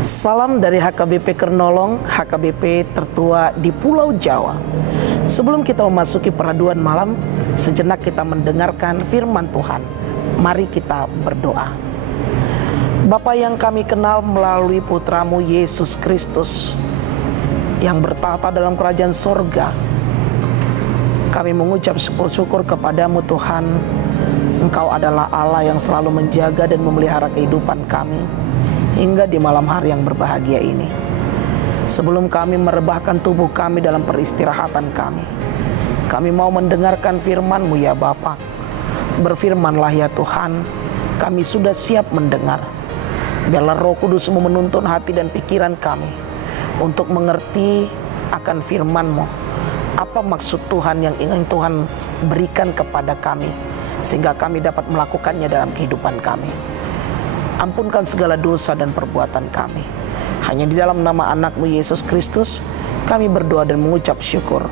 Salam dari HKBP Kernolong, HKBP tertua di Pulau Jawa. Sebelum kita memasuki peraduan malam, sejenak kita mendengarkan firman Tuhan. Mari kita berdoa. Bapa yang kami kenal melalui putramu Yesus Kristus yang bertahta dalam kerajaan sorga, kami mengucap syukur kepadamu Tuhan. Engkau adalah Allah yang selalu menjaga dan memelihara kehidupan kami hingga di malam hari yang berbahagia ini. Sebelum kami merebahkan tubuh kami dalam peristirahatan kami mau mendengarkan firman-Mu ya Bapa. Berfirmanlah ya Tuhan, kami sudah siap mendengar. Biarlah Roh Kudus-Mu menuntun hati dan pikiran kami untuk mengerti akan firman-Mu. Apa maksud Tuhan yang ingin Tuhan berikan kepada kami, sehingga kami dapat melakukannya dalam kehidupan kami. Ampunkan segala dosa dan perbuatan kami. Hanya di dalam nama anak-Mu Yesus Kristus kami berdoa dan mengucap syukur.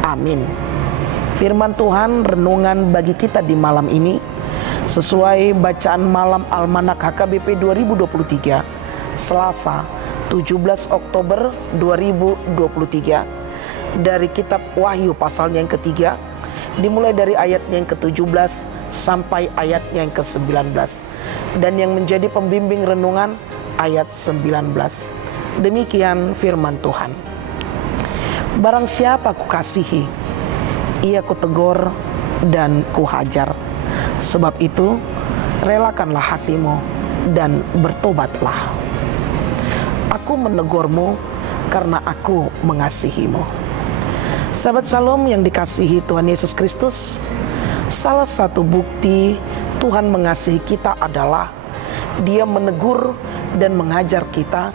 Amin. Firman Tuhan renungan bagi kita di malam ini sesuai bacaan malam Almanak HKBP 2023 Selasa 17 Oktober 2023 dari kitab Wahyu pasalnya yang ketiga, dimulai dari ayatnya yang ke-17 sampai ayatnya yang ke-19, dan yang menjadi pembimbing renungan ayat 19. Demikian firman Tuhan. Barang siapa kukasihi, ia kutegur dan kuhajar. Sebab itu relakanlah hatimu dan bertobatlah. Aku menegurmu karena aku mengasihimu. Sahabat Shalom yang dikasihi Tuhan Yesus Kristus, salah satu bukti Tuhan mengasihi kita adalah Dia menegur dan mengajar kita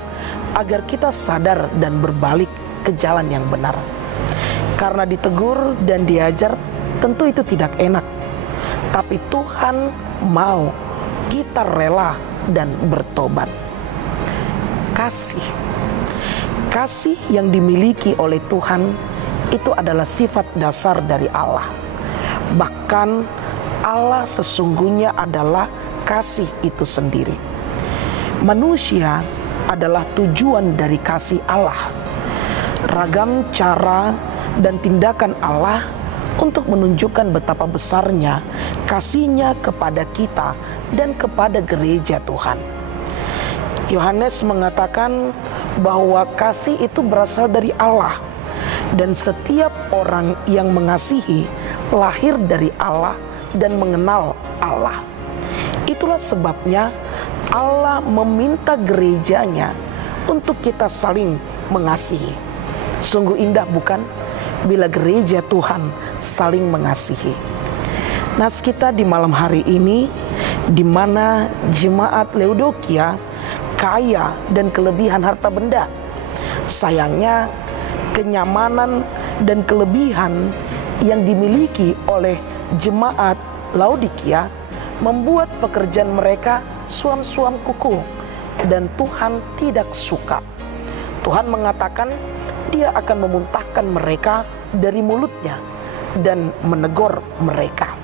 agar kita sadar dan berbalik ke jalan yang benar. Karena ditegur dan diajar tentu itu tidak enak, tapi Tuhan mau kita rela dan bertobat. Kasih yang dimiliki oleh Tuhan itu adalah sifat dasar dari Allah. Bahkan Allah sesungguhnya adalah kasih itu sendiri. Manusia adalah tujuan dari kasih Allah. Ragam cara dan tindakan Allah untuk menunjukkan betapa besarnya kasih-Nya kepada kita dan kepada gereja Tuhan. Yohanes mengatakan bahwa kasih itu berasal dari Allah. Dan setiap orang yang mengasihi lahir dari Allah dan mengenal Allah. Itulah sebabnya Allah meminta gerejanya untuk kita saling mengasihi. Sungguh indah bukan bila gereja Tuhan saling mengasihi. Nas kita di malam hari ini, di mana jemaat Laodikia kaya dan kelebihan harta benda. Sayangnya kenyamanan dan kelebihan yang dimiliki oleh jemaat Laodikia membuat pekerjaan mereka suam-suam kuku, dan Tuhan tidak suka. Tuhan mengatakan Dia akan memuntahkan mereka dari mulutnya dan menegur mereka.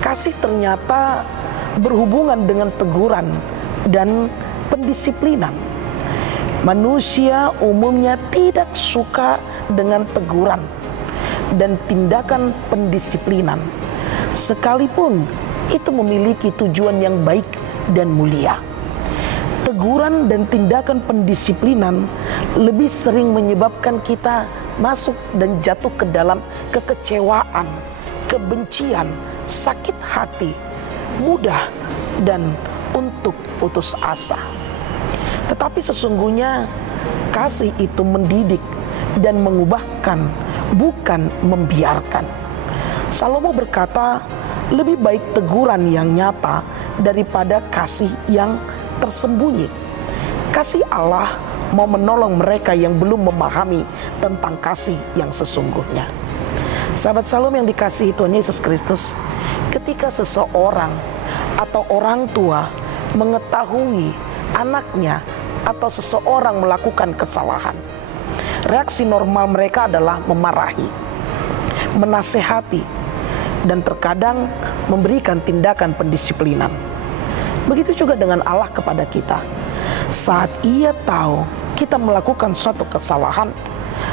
Kasih ternyata berhubungan dengan teguran dan pendisiplinan. Manusia umumnya tidak suka dengan teguran dan tindakan pendisiplinan, sekalipun itu memiliki tujuan yang baik dan mulia. Teguran dan tindakan pendisiplinan lebih sering menyebabkan kita masuk dan jatuh ke dalam kekecewaan, kebencian, sakit hati, mudah dan untuk putus asa. Tetapi sesungguhnya kasih itu mendidik dan mengubahkan, bukan membiarkan. Salomo berkata, lebih baik teguran yang nyata daripada kasih yang tersembunyi. Kasih Allah mau menolong mereka yang belum memahami tentang kasih yang sesungguhnya. Sahabat Shalom yang dikasihi Tuhan Yesus Kristus, ketika seseorang atau orang tua mengetahui anaknya atau seseorang melakukan kesalahan, reaksi normal mereka adalah memarahi, menasehati, dan terkadang memberikan tindakan pendisiplinan. Begitu juga dengan Allah kepada kita. Saat Ia tahu kita melakukan suatu kesalahan,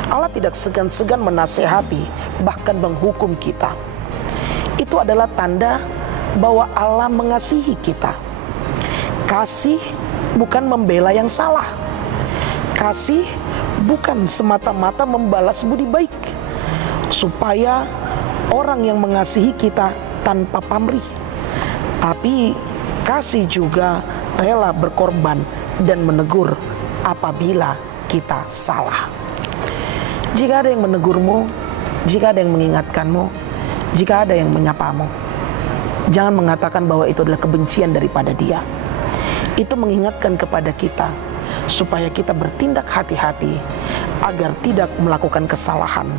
Allah tidak segan-segan menasehati, bahkan menghukum kita. Itu adalah tanda bahwa Allah mengasihi kita. Kasih bukan membela yang salah. Kasih bukan semata-mata membalas budi baik, supaya orang yang mengasihi kita tanpa pamrih. Tapi kasih juga rela berkorban dan menegur apabila kita salah. Jika ada yang menegurmu, jika ada yang mengingatkanmu, jika ada yang menyapamu, jangan mengatakan bahwa itu adalah kebencian daripada Dia. Itu mengingatkan kepada kita supaya kita bertindak hati-hati agar tidak melakukan kesalahan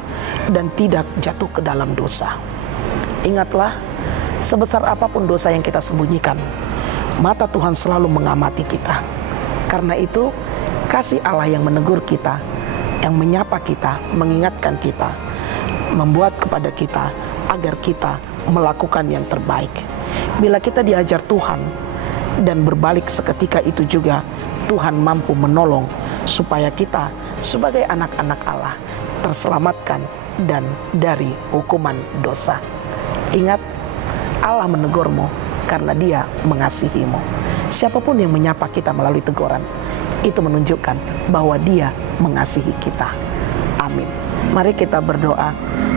dan tidak jatuh ke dalam dosa. Ingatlah, sebesar apapun dosa yang kita sembunyikan, mata Tuhan selalu mengamati kita. Karena itu, kasih Allah yang menegur kita, yang menyapa kita, mengingatkan kita, membuat kepada kita agar kita melakukan yang terbaik. Bila kita diajar Tuhan dan berbalik seketika itu juga, Tuhan mampu menolong supaya kita sebagai anak-anak Allah terselamatkan dan dari hukuman dosa. Ingat, Allah menegurmu karena Dia mengasihimu. Siapapun yang menyapa kita melalui teguran, itu menunjukkan bahwa Dia mengasihi kita. Amin. Mari kita berdoa.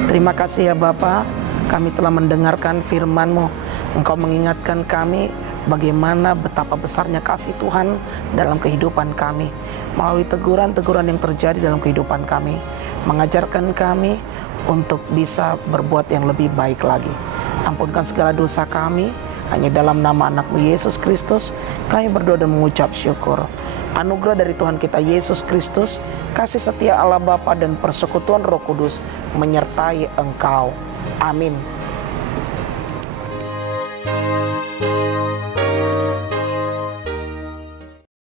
Terima kasih ya Bapa, kami telah mendengarkan firman-Mu. Engkau mengingatkan kami bagaimana betapa besarnya kasih Tuhan dalam kehidupan kami. Melalui teguran-teguran yang terjadi dalam kehidupan kami, mengajarkan kami untuk bisa berbuat yang lebih baik lagi. Ampunkan segala dosa kami, hanya dalam nama anak-Mu Yesus Kristus kami berdoa dan mengucap syukur. Anugerah dari Tuhan kita Yesus Kristus, kasih setia Allah Bapa dan persekutuan Roh Kudus menyertai engkau. Amin.